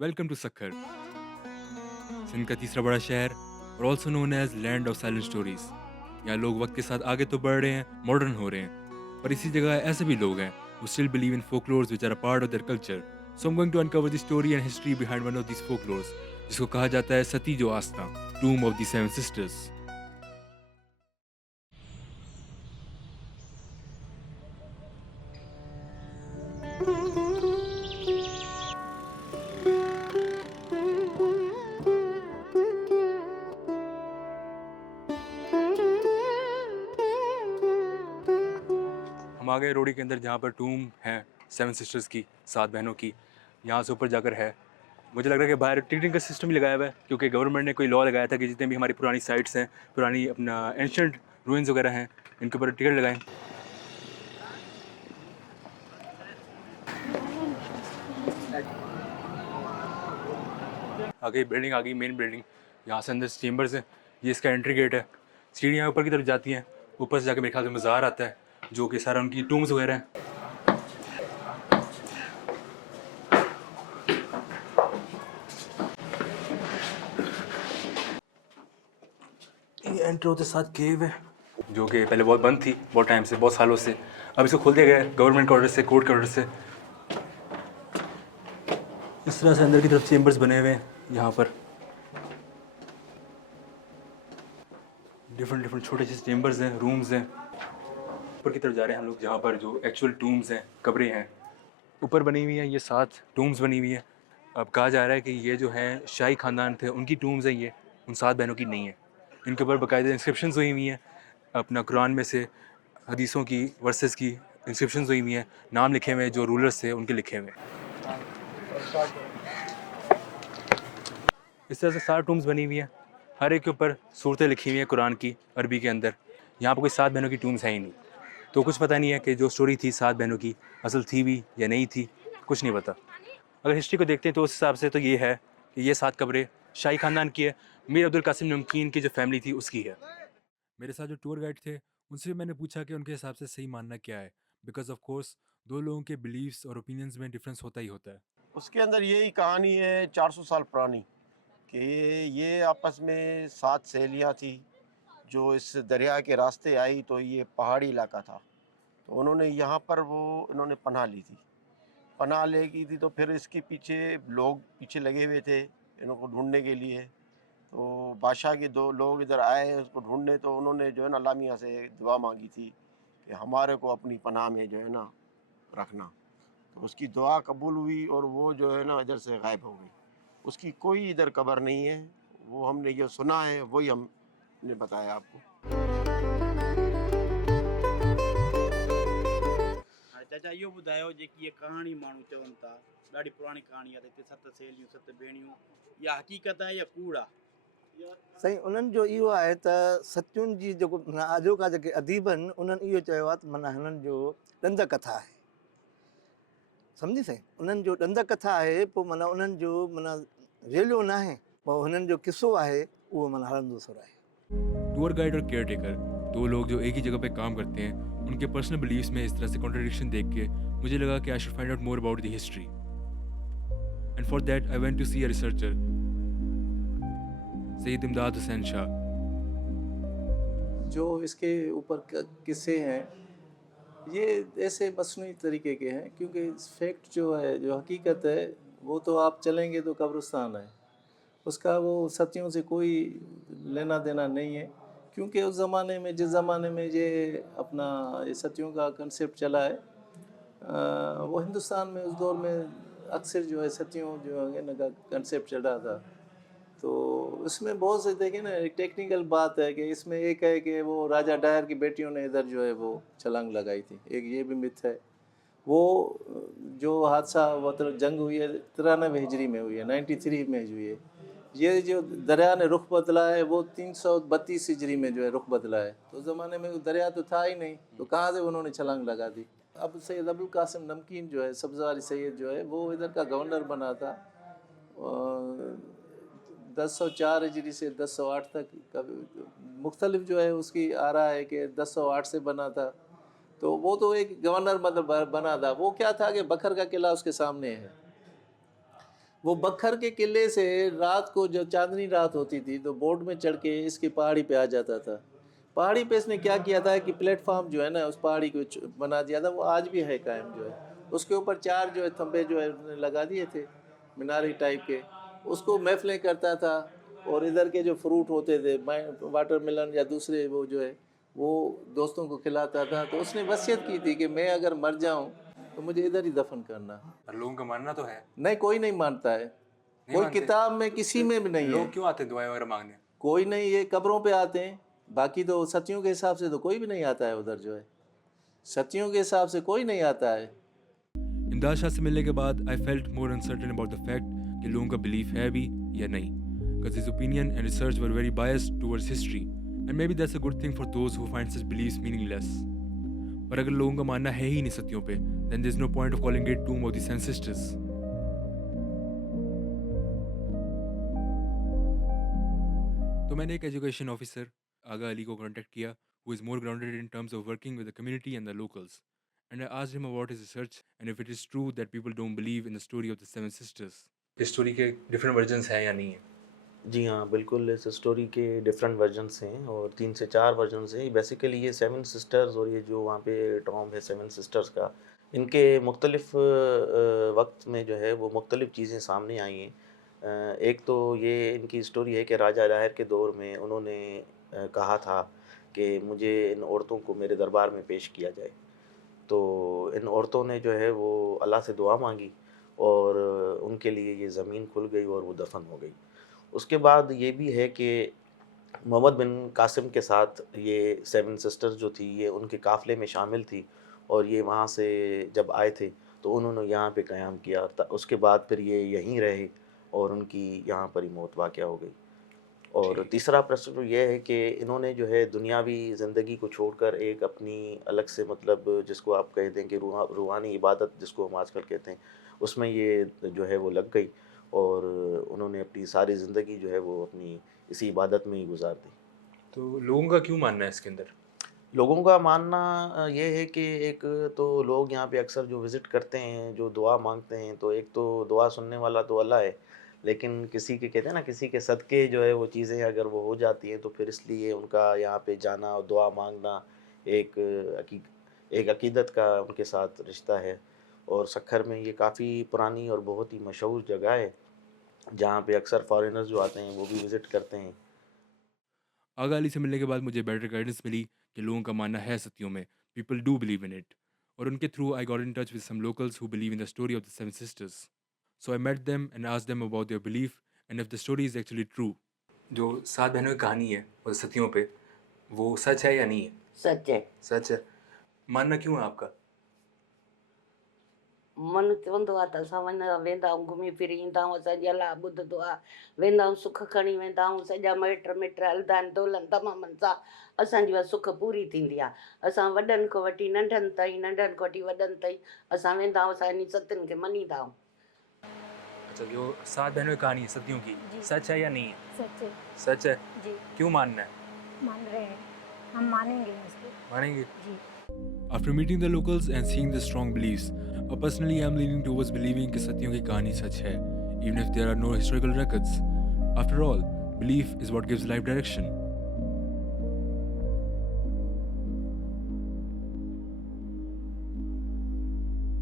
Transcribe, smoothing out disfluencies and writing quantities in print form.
Welcome to Sukkur, Sindh का तीसरा बड़ा शहर और also known as land of silent stories. यहाँ लोग वक्त के साथ आगे तो बढ़ रहे हैं, मॉडर्न हो रहे हैं, पर इसी जगह ऐसे भी लोग हैं who still believe in folklores which are a part of their culture. So I'm going to uncover the story and history behind one of these folklores, जिसको कहा जाता है सती जो आस्था, Tomb of the Seven Sisters. हम आ गए रोडी के अंदर जहाँ पर टूम है सेवन सिस्टर्स की, सात बहनों की। यहाँ से ऊपर जाकर है, मुझे लग रहा है कि बाहर टिकटिंग का सिस्टम भी लगाया हुआ है, क्योंकि गवर्नमेंट ने कोई लॉ लगाया था कि जितने भी हमारी पुरानी साइट्स हैं, पुरानी अपना एंशंट रूइंस वगैरह हैं, इनके ऊपर टिकट लगाएं। आ गई बिल्डिंग, आ गई मेन बिल्डिंग। यहाँ से अंदर चेम्बर्स हैं, ये इसका एंट्री गेट है। सीढ़ियाँ ऊपर की तरफ जाती हैं, ऊपर से जाकर मेरे ख्याल से मज़ार आता है, जो कि सारा उनकी टूम्स वगैरह हैं। ये एंटर होते साथ केव है, जो कि पहले बहुत बंद थी, बहुत टाइम से, बहुत सालों से। अब इसको खोल दिया गया है गवर्नमेंट के ऑर्डर से, कोर्ट के ऑर्डर से। इस तरह से अंदर की तरफ चेम्बर्स बने हुए हैं। यहाँ पर डिफरेंट डिफरेंट छोटे से चेम्बर्स हैं, रूम्स हैं। ऊपर की तरफ जा रहे हैं हम लोग, जहाँ पर जो एक्चुअल टूम्स हैं, कब्रें हैं, ऊपर बनी हुई हैं। ये 7 टूम्स बनी हुई हैं। अब कहा जा रहा है कि ये जो हैं शाही ख़ानदान थे, उनकी टूम्स हैं, ये उन 7 बहनों की नहीं है। इनके ऊपर बाकायदा इंस्क्रिप्शंस हुई हुई हैं, अपना कुरान में से हदीसों की, वर्सेस की इंस्क्रिप्शंस हुई हुई हैं, नाम लिखे हुए हैं जो रूलर्स थे उनके लिखे हुए हैं। इस तरह से 7 टूम्स बनी हुई हैं, हर एक के ऊपर सूरतें लिखी हुई हैं कुरान की, अरबी के अंदर। यहाँ पर कोई 7 बहनों की टूम्स हैं ही नहीं, तो कुछ पता नहीं है कि जो स्टोरी थी 7 बहनों की असल थी भी या नहीं थी, कुछ नहीं पता। अगर हिस्ट्री को देखते हैं तो उस हिसाब से तो ये है कि ये 7 कब्रें शाही ख़ानदान की है, मीर अब्दुल कासिम नमकीन की जो फैमिली थी उसकी है। मेरे साथ जो टूर गाइड थे, उनसे मैंने पूछा कि उनके हिसाब से सही मानना क्या है, बिकॉज ऑफ कोर्स दो लोगों के बिलीव्स और ओपिनियंस में डिफरेंस होता ही होता है। उसके अंदर यही कहानी है 400 साल पुरानी कि ये आपस में 7 सहेलियाँ थी जो इस दरिया के रास्ते आई। तो ये पहाड़ी इलाका था, तो उन्होंने यहाँ पर वो इन्होंने पनाह ली थी। पनाह ले की थी तो फिर इसके पीछे लोग पीछे लगे हुए थे इनको ढूंढने के लिए। तो बादशाह के 2 लोग इधर आए उसको ढूंढने, तो उन्होंने जो है ना अल्लाह मियाँ से दुआ मांगी थी कि हमारे को अपनी पनाह में जो है ना रखना। तो उसकी दुआ कबूल हुई और वो जो है ना इधर से गायब हो गई। उसकी कोई इधर कब्र नहीं है, वो हमने जो सुना है वही हमने बताया आपको। हाँ चाचा इहो ॿुधायो जेकी इहा कहाणी माण्हू चवनि था, ॾाढी पुराणी कहाणी आहे त हिते 7 सहेलियूं 7 भेणियूं, इहा हक़ीक़त आहे या कूड़ आहे? साईं उन्हनि जो इहो आहे त सतियुनि जी जेको माना आजोका जेके अदीब आहिनि उन्हनि इहो चयो आहे त माना हिननि जो ॾंद कथा आहे। सम्झी साईं, उन्हनि जो ॾंद कथा आहे, पोइ माना उन्हनि जो माना रेलियो न आहे, पोइ हुननि जो किस्सो आहे, उहो माना हलंदो सो आहे। टूर गाइड और केयर टेकर, दो लोग जो एक ही जगह पे काम करते हैं, उनके पर्सनल बिलीव्स में इस तरह से कॉन्ट्रडिक्शन देख के मुझे लगा कि I should find out more about the history, and for that I went to see a researcher, Syed Imdad Hussain Shah. जो इसके ऊपर किस्से हैं ये ऐसे मसनूई तरीके के हैं, क्योंकि फैक्ट जो है, जो हकीकत है, वो तो आप चलेंगे तो कब्रिस्तान है, उसका वो सतियों से कोई लेना देना नहीं है। क्योंकि उस ज़माने में, जिस ज़माने में ये अपना ये सतियों का कंसेप्ट चला है, वो हिंदुस्तान में उस दौर में अक्सर जो है सतियों जो है ना का कंसेप्ट चल रहा था। तो उसमें बहुत से देखें ना, एक टेक्निकल बात है कि इसमें एक है कि वो राजा डायर की बेटियों ने इधर जो है वो छलांग लगाई थी, एक ये भी मिथ है। वो जो हादसा मतलब जंग हुई है 93 हिजरी में हुई है, 93 में हुई है। ये जो दरिया ने रुख बदला है वो 332 हिजरी में जो है रुख बदला है। तो उस ज़माने में दरिया तो था ही नहीं, तो कहाँ से उन्होंने छलांग लगा दी। अब सैयद अबुल कासिम नमकीन जो है, सब्ज़वारी सैयद जो है, वो इधर का गवर्नर बना था 1004 हिजरी से 1008 तक। कभी मुख्तलिफ जो है उसकी आ रहा है कि 1008 से बना था। तो वो तो एक गवर्नर मतलब बना था। वो क्या था कि बकर का किला उसके सामने है, वो बखर के किले से रात को जब चांदनी रात होती थी तो बोट में चढ़ के इसकी पहाड़ी पे आ जाता था। पहाड़ी पे इसने क्या किया था कि प्लेटफॉर्म जो है ना उस पहाड़ी को बना दिया था, वो आज भी है कायम जो है। उसके ऊपर 4 जो है थंबे जो है उन्होंने लगा दिए थे मीनारी टाइप के, उसको महफिलें करता था और इधर के जो फ्रूट होते थे वाटरमेलन या दूसरे वो जो है वो दोस्तों को खिलाता था। तो उसने वसीयत की थी कि मैं अगर मर जाऊं तो मुझे इधर ही दफन करना। और लोगों का मानना तो है, नहीं, कोई नहीं मानता है, कोई मानते। किताब में किसी में भी नहीं है। लोग क्यों आते हैं दुआएं वगैरह मांगने? कोई नहीं, ये कब्रों पे आते हैं, बाकी तो सतियों के हिसाब से तो कोई भी नहीं आता है उधर जो है, सतियों के हिसाब से कोई नहीं आता है। इमदाद शाह से मिलने के बाद I felt more uncertain about the fact कि लोगों का बिलीफ है भी या नहीं, because his opinion and research were very biased towards history and maybe that's a good thing for those who find such beliefs meaningless. पर अगर लोगों का मानना है ही नहीं सतियों पे, then there is no point of calling it tomb of the ancestors. तो मैंने एक एजुकेशन ऑफिसर आगा अली को कांटेक्ट किया, who is more grounded in terms of working with the community and the locals. And I asked him about his research and if it is true that people don't believe in the story of the Seven Sisters. इस story के different versions हैं या नहीं है? जी हाँ, बिल्कुल इस story के डिफरेंट वर्जन्स हैं और 3 से 4 वर्जन्स हैं। बेसिकली ये 7 सिस्टर्स और ये जो वहाँ पे टॉम्ब है 7 सिस्टर्स का, इनके मुख्तलिफ वक्त में जो है वो मुख्तलिफ चीज़ें सामने आई हैं। एक तो ये इनकी स्टोरी है कि राजा लाहिर के दौर में उन्होंने कहा था कि मुझे इन औरतों को मेरे दरबार में पेश किया जाए। तो इन औरतों ने जो है वो अल्लाह से दुआ मांगी और उनके लिए ये ज़मीन खुल गई और वो दफन हो गई। उसके बाद ये भी है कि मोहम्मद बिन कासिम के साथ ये 7 सिस्टर्स जो थी ये उनके काफ़िले में शामिल थी और ये वहाँ से जब आए थे तो उन्होंने यहाँ पे क़याम किया। उसके बाद फिर ये यहीं रहे और उनकी यहाँ पर ही मौत वाक़या हो गई। और तीसरा प्रश्न तो ये है कि इन्होंने जो है दुनियावी ज़िंदगी को छोड़कर एक अपनी अलग से मतलब जिसको आप कह दें कि रूहानी इबादत जिसको हम आजकल कहते हैं, उसमें ये जो है वो लग गई और उन्होंने अपनी सारी ज़िंदगी जो है वो अपनी इसी इबादत में ही गुजार दी। तो लोगों का क्यों मानना है इसके अंदर? लोगों का मानना ये है कि एक तो लोग यहाँ पे अक्सर जो विज़िट करते हैं, जो दुआ मांगते हैं, तो एक तो दुआ सुनने वाला तो अल्लाह है, लेकिन किसी के कहते हैं ना किसी के सदक़े जो है वो चीज़ें अगर वो हो जाती हैं तो फिर इसलिए उनका यहाँ पे जाना और दुआ मांगना एक अकीदत का उनके साथ रिश्ता है। और सक्खर में ये काफ़ी पुरानी और बहुत ही मशहूर जगह है जहाँ पे अक्सर फॉरेनर्स जो आते हैं वो भी विज़िट करते हैं। आगा अली से मिलने के बाद मुझे बेटर गाइडेंस मिली कि लोगों का मानना है सतियों में, people do believe in it. और उनके through I got in touch with some locals who believe in the story of the 7 sisters. So I met them and asked them about their belief and if the story is actually true. जो 7 बहनों की कहानी है वो सतियों पे, वो सच है या नहीं है? सच है। सच है। मानना क्यों है आपका? मन चवंदो आहे त असां वेंदा आहियूं घुमी फिरी ईंदा आहियूं, असांजी अलाह ॿुधंदो आहे, वेंदा आहियूं सुख खणी वेंदा आहियूं, सॼा मिट हलंदा आहिनि दोलनि तमामनि सां, असांजी उहा सुख पूरी थींदी आहे। असां वॾनि खां वठी नंढनि ताईं, नंढनि खां वठी वॾनि ताईं असां वेंदा आहियूं, असां इन सतियुनि खे मञींदा आहियूं। अच्छा, जो 7 बहनों की कहानी है सतियों की, सच है या नहीं है? सच है सच है। जी, क्यों मानना है? मान रहे हैं, हम मानेंगे इसको मानेंगे। जी। After meeting the locals and seeing the strong beliefs, personally I am leaning towards believing कि सतियों की कहानी सच है, even if there are no historical records. After all, belief is what gives life direction.